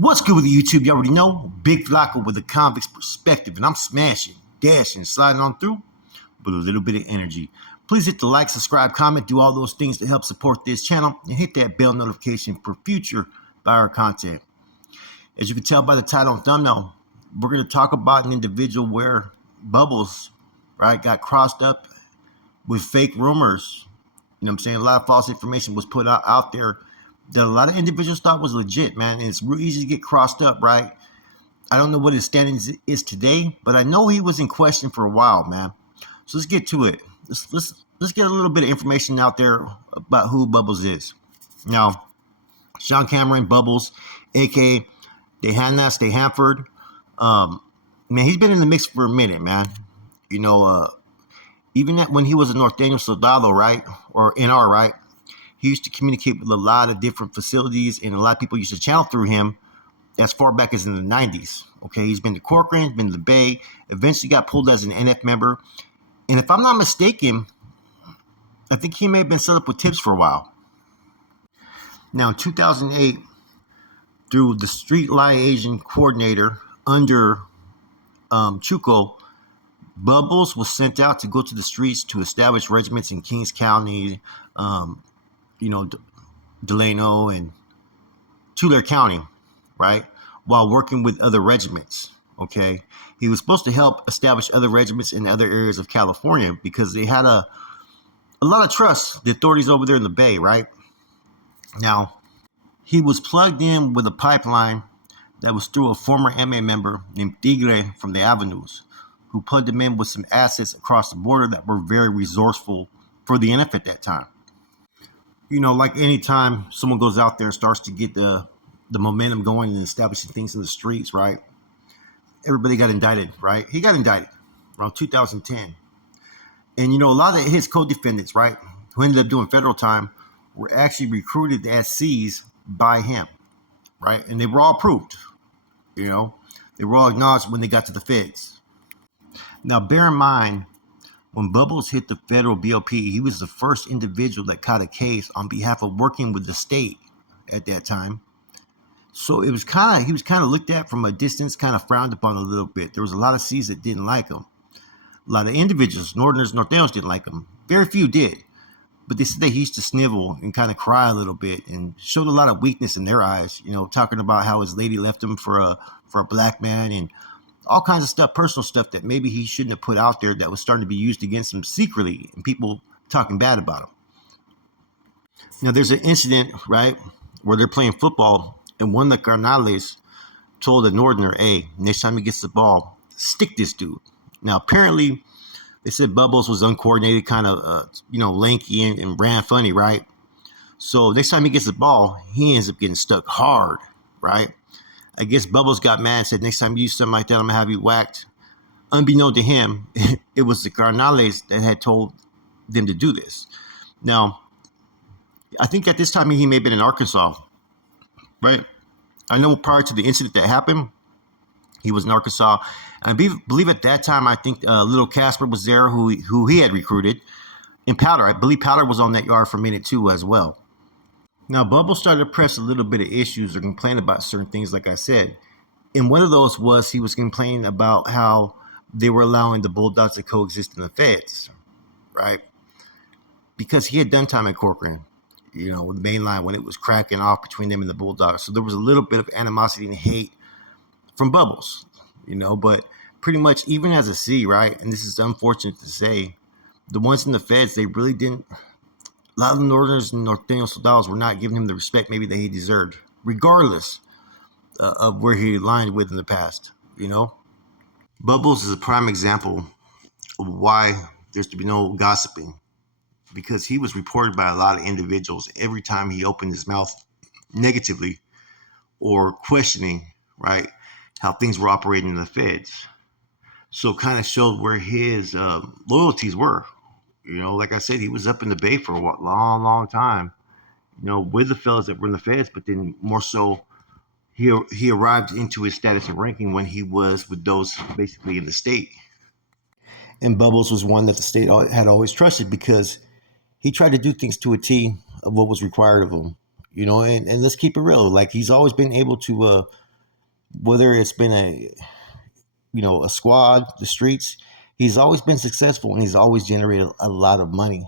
What's good with the YouTube? You already know. Big Flacco with a convict's perspective, and I'm smashing, dashing, sliding on through with a little bit of energy. Please hit the like, subscribe, comment, do all those things to help support this channel, and hit that bell notification for future buyer content. As you can tell by the title and thumbnail, we're going to talk about an individual where Bubbles, right, got crossed up with fake rumors. You know what I'm saying? A lot of false information was put out there that a lot of individuals thought was legit, man. And it's real easy to get crossed up, right? I don't know what his standing is today, but I know he was in question for a while, man. So let's get to it. Let's get a little bit of information out there about who Bubbles is. Now, Sean Cameron Bubbles, aka the Hanford. Man, he's been in the mix for a minute, man. You know, even that when he was a North Daniel Soldado, right, or NR, right, he used to communicate with a lot of different facilities, and a lot of people used to channel through him as far back as in the 90s. Okay, he's been to Corcoran, been to the Bay, eventually got pulled as an NF member. And if I'm not mistaken, I think he may have been set up with Tibbs for a while. Now, in 2008, through the street liaison coordinator under Chuco, Bubbles was sent out to go to the streets to establish regiments in Kings County, Delano and Tulare County, right? While working with other regiments, okay? He was supposed to help establish other regiments in other areas of California because they had a lot of trust, the authorities over there in the Bay, right? Now, he was plugged in with a pipeline that was through a former MA member named Tigre from the Avenues, who plugged him in with some assets across the border that were very resourceful for the NF at that time. You know, like any time someone goes out there and starts to get the momentum going and establishing things in the streets, right? Everybody got indicted, right? He got indicted around 2010. And, you know, a lot of his co-defendants, right, who ended up doing federal time were actually recruited as C's by him, right? And they were all approved, you know. They were all acknowledged when they got to the feds. Now, bear in mind, when Bubbles hit the federal BOP, he was the first individual that caught a case on behalf of working with the state at that time. So he was kind of looked at from a distance, kind of frowned upon a little bit. There was a lot of C's that didn't like him. A lot of individuals, Northerners, North Daniels didn't like him. Very few did. But they said that he used to snivel and kind of cry a little bit and showed a lot of weakness in their eyes, you know, talking about how his lady left him for a black man and all kinds of stuff, personal stuff that maybe he shouldn't have put out there that was starting to be used against him secretly and people talking bad about him. Now, there's an incident, right, where they're playing football and one of the Carnales told the Northerner, hey, next time he gets the ball, stick this dude. Now, apparently, they said Bubbles was uncoordinated, kind of, lanky and ran funny, right? So next time he gets the ball, he ends up getting stuck hard, right? I guess Bubbles got mad and said, next time you do something like that, I'm going to have you whacked. Unbeknown to him, it was the Carnales that had told them to do this. Now, I think at this time he may have been in Arkansas, right? I know prior to the incident that happened, he was in Arkansas. I believe at that time, I think little Casper was there who he had recruited. And Powder, I believe Powder was on that yard for a minute too as well. Now, Bubbles started to press a little bit of issues or complain about certain things, like I said. And one of those was he was complaining about how they were allowing the Bulldogs to coexist in the feds, right? Because he had done time at Corcoran, you know, with the main line when it was cracking off between them and the Bulldogs. So there was a little bit of animosity and hate from Bubbles, you know, but pretty much even as a C, right? And this is unfortunate to say, the ones in the feds, they really didn't. A lot of the Northerners and North Daniel Soldados were not giving him the respect maybe that he deserved, regardless of where he aligned with in the past, you know? Bubbles is a prime example of why there's to be no gossiping, because he was reported by a lot of individuals every time he opened his mouth negatively or questioning, right, how things were operating in the feds. So it kind of showed where his loyalties were. You know, like I said, he was up in the Bay for a long time, you know, with the fellas that were in the feds, but then more so he arrived into his status and ranking when he was with those basically in the state. And Bubbles was one that the state had always trusted because he tried to do things to a T of what was required of him, you know, and let's keep it real. Like, he's always been able to Whether it's been a squad, the streets, he's always been successful and he's always generated a lot of money.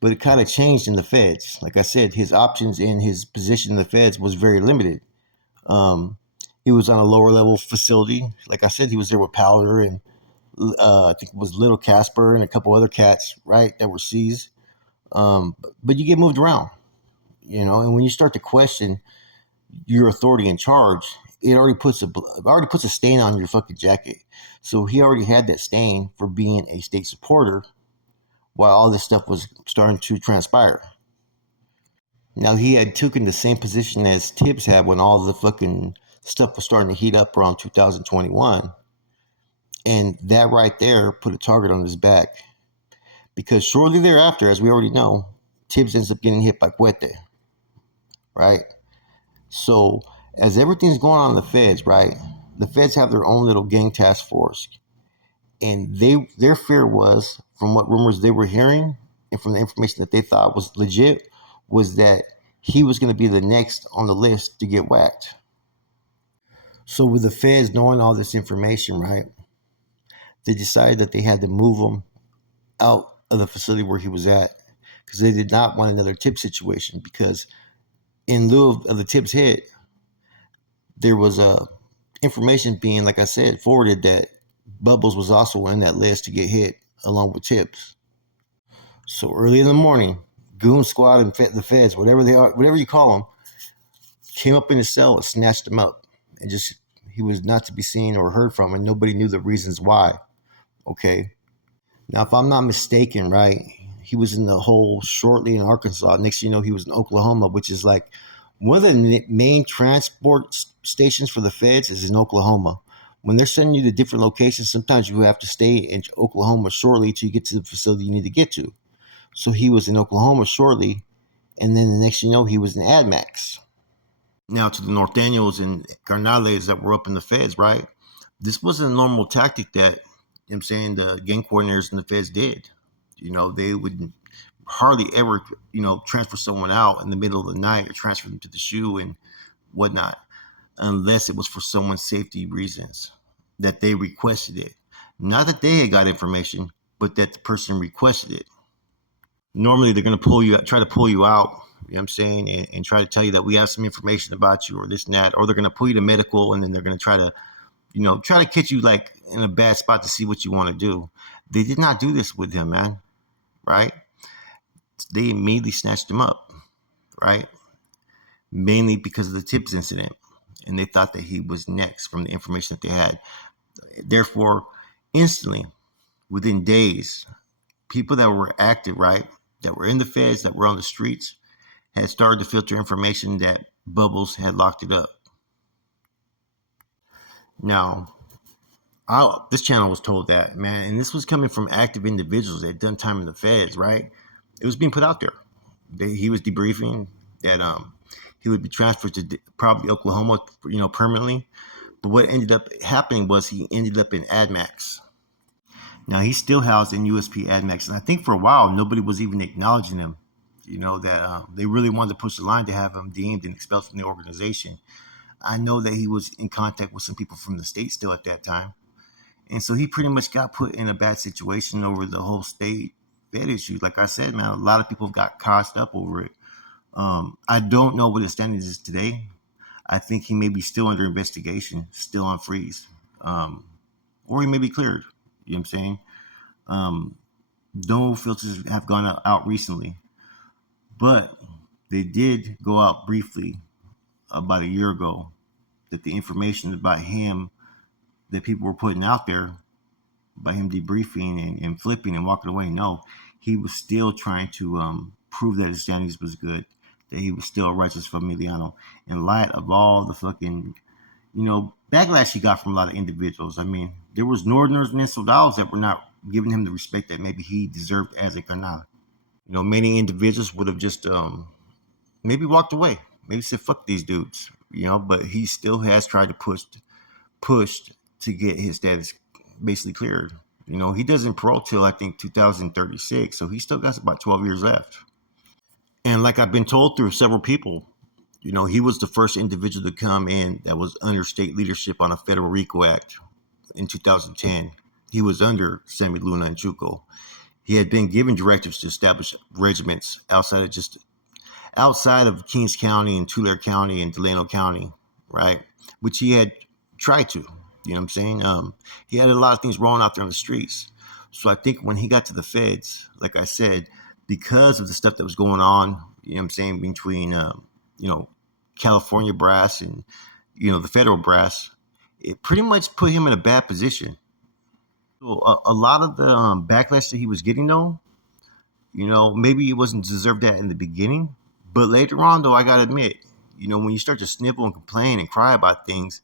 But it kind of changed in the feds. Like I said, his options in his position in the feds was very limited. Um, he was on a lower level facility. Like I said, he was there with Powder and I think it was Little Casper and a couple other cats, right, that were seized. But you get moved around, and when you start to question your authority in charge, it already puts a stain on your fucking jacket. So he already had that stain for being a state supporter while all this stuff was starting to transpire. Now he had taken the same position as Tibbs had when all the fucking stuff was starting to heat up around 2021, and that right there put a target on his back. Because shortly thereafter, as we already know, Tibbs ends up getting hit by Cuete, right? So as everything's going on in the feds, right? The feds have their own little gang task force, and their fear was, from what rumors they were hearing and from the information that they thought was legit, was that he was going to be the next on the list to get whacked. So with the feds knowing all this information, right, they decided that they had to move him out of the facility where he was at because they did not want another tip situation. Because in lieu of the Tibbs hit, there was information being, like I said, forwarded that Bubbles was also in that list to get hit along with Tibbs. So early in the morning, Goon Squad and the feds, whatever they are, whatever you call them, came up in his cell and snatched him up, and just he was not to be seen or heard from, and nobody knew the reasons why. Okay, now if I'm not mistaken, right, he was in the hole shortly in Arkansas. Next thing you know, he was in Oklahoma, which is like one of the main transport stations for the feds is in Oklahoma. When they're sending you to different locations, sometimes you have to stay in Oklahoma shortly till you get to the facility you need to get to. So he was in Oklahoma shortly, and then the next thing you know, he was in Admax. Now to the Norteños and Carnales that were up in the feds, right? This wasn't a normal tactic that, I'm saying, the gang coordinators and the feds did. They would hardly ever, transfer someone out in the middle of the night or transfer them to the SHU and whatnot, unless it was for someone's safety reasons that they requested it. Not that they had got information, but that the person requested it. Normally they're going to try to pull you out, you know what I'm saying, and try to tell you that we have some information about you or this and that, or they're going to pull you to medical, and then they're going to try to catch you like in a bad spot to see what you want to do. They did not do this with him, man, right? They immediately snatched him up, right? Mainly because of the Tibbs incident, and they thought that he was next from the information that they had. Therefore, instantly, within days, people that were active, right, that were in the feds, that were on the streets, had started to filter information that Bubbles had locked it up. Now, this channel was told that, man, and this was coming from active individuals that had done time in the feds, right? It was being put out there. He was debriefing that he would be transferred to probably Oklahoma, permanently. But what ended up happening was he ended up in Admax. Now he's still housed in USP Admax, and I think for a while nobody was even acknowledging him. That they really wanted to push the line to have him deemed and expelled from the organization. I know that he was in contact with some people from the state still at that time, and so he pretty much got put in a bad situation over the whole state Fed issue. Like I said, man, a lot of people got caught up over it. I don't know what his standings is today. I think he may be still under investigation, still on freeze, or he may be cleared. You know what I'm saying? No filters have gone out recently, but they did go out briefly about a year ago that the information about him that people were putting out there by him debriefing and flipping and walking away. No, he was still trying to prove that his standings was good, that he was still a righteous familiano in light of all the fucking, backlash he got from a lot of individuals. I mean, there was Northerners and Soldados that were not giving him the respect that maybe he deserved as a carnal. Many individuals would have just maybe walked away, maybe said, fuck these dudes, but he still has tried to push to get his status basically cleared. He doesn't parole till I think 2036, so he still got about 12 years left. And like I've been told through several people, He was the first individual to come in that was under state leadership on a federal RICO Act in 2010. He was under Sammy Luna and Chuco. He had been given directives to establish regiments outside of Kings County and Tulare County and Delano County, right? Which he had tried to. You know what I'm saying? He had a lot of things rolling out there on the streets. So I think when he got to the feds, like I said, because of the stuff that was going on, you know what I'm saying, between, California brass and, the federal brass, it pretty much put him in a bad position. So a lot of the backlash that he was getting, though, maybe it wasn't deserved that in the beginning, but later on, though, I gotta admit, when you start to snivel and complain and cry about things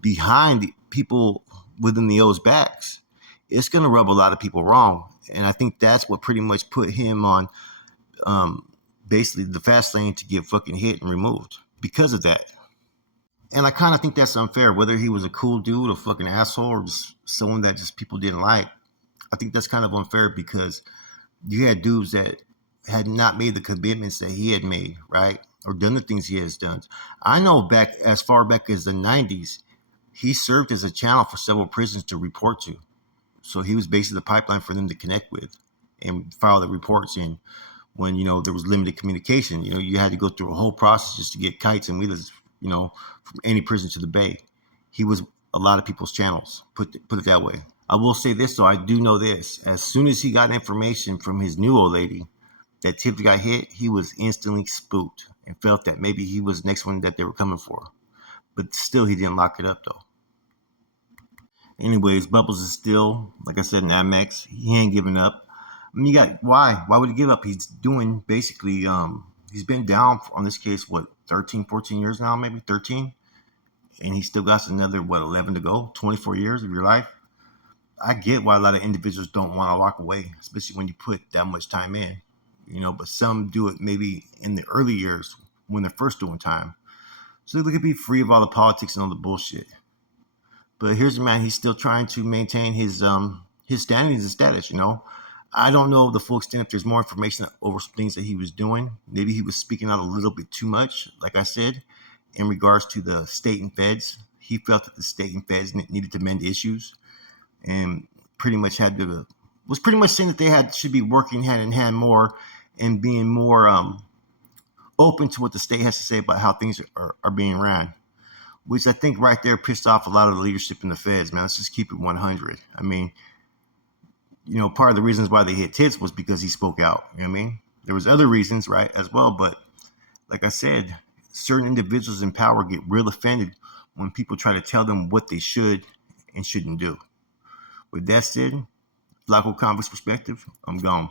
behind the people within the O's backs, it's gonna rub a lot of people wrong, and I think that's what pretty much put him on basically the fast lane to get fucking hit and removed because of that. And I kind of think that's unfair, whether he was a cool dude, a fucking asshole, or just someone that just people didn't like. I think that's kind of unfair because you had dudes that had not made the commitments that he had made, right? Or done the things he has done. I know back as far back as the 90s, he served as a channel for several prisons to report to. So he was basically the pipeline for them to connect with and file the reports in when, there was limited communication. You had to go through a whole process just to get kites and wheelers, from any prison to the Bay. He was a lot of people's channels, put it that way. I will say this, though. I do know this. As soon as he got information from his new old lady that Tibbs got hit, he was instantly spooked and felt that maybe he was the next one that they were coming for. But still, he didn't lock it up, though. Anyways, Bubbles is still, like I said, in Admax. He ain't giving up. I mean, why? Why would he give up? He's doing basically, he's been down on this case, 13, 14 years now, maybe 13? And he still got another, 11 to go? 24 years of your life? I get why a lot of individuals don't want to walk away, especially when you put that much time in, but some do it maybe in the early years when they're first doing time. So they could be free of all the politics and all the bullshit. But here's a man, he's still trying to maintain his standings and status, I don't know the full extent if there's more information over some things that he was doing. Maybe he was speaking out a little bit too much, like I said, in regards to the state and feds. He felt that the state and feds needed to mend issues and pretty much was pretty much saying that they should be working hand in hand more and being more open to what the state has to say about how things are being ran, which I think right there pissed off a lot of the leadership in the feds, man. Let's just keep it 100. I mean, part of the reasons why they hit Tibbs was because he spoke out. You know what I mean? There was other reasons, right, as well. But like I said, certain individuals in power get real offended when people try to tell them what they should and shouldn't do. With that said, Flacco Convict's perspective, I'm gone.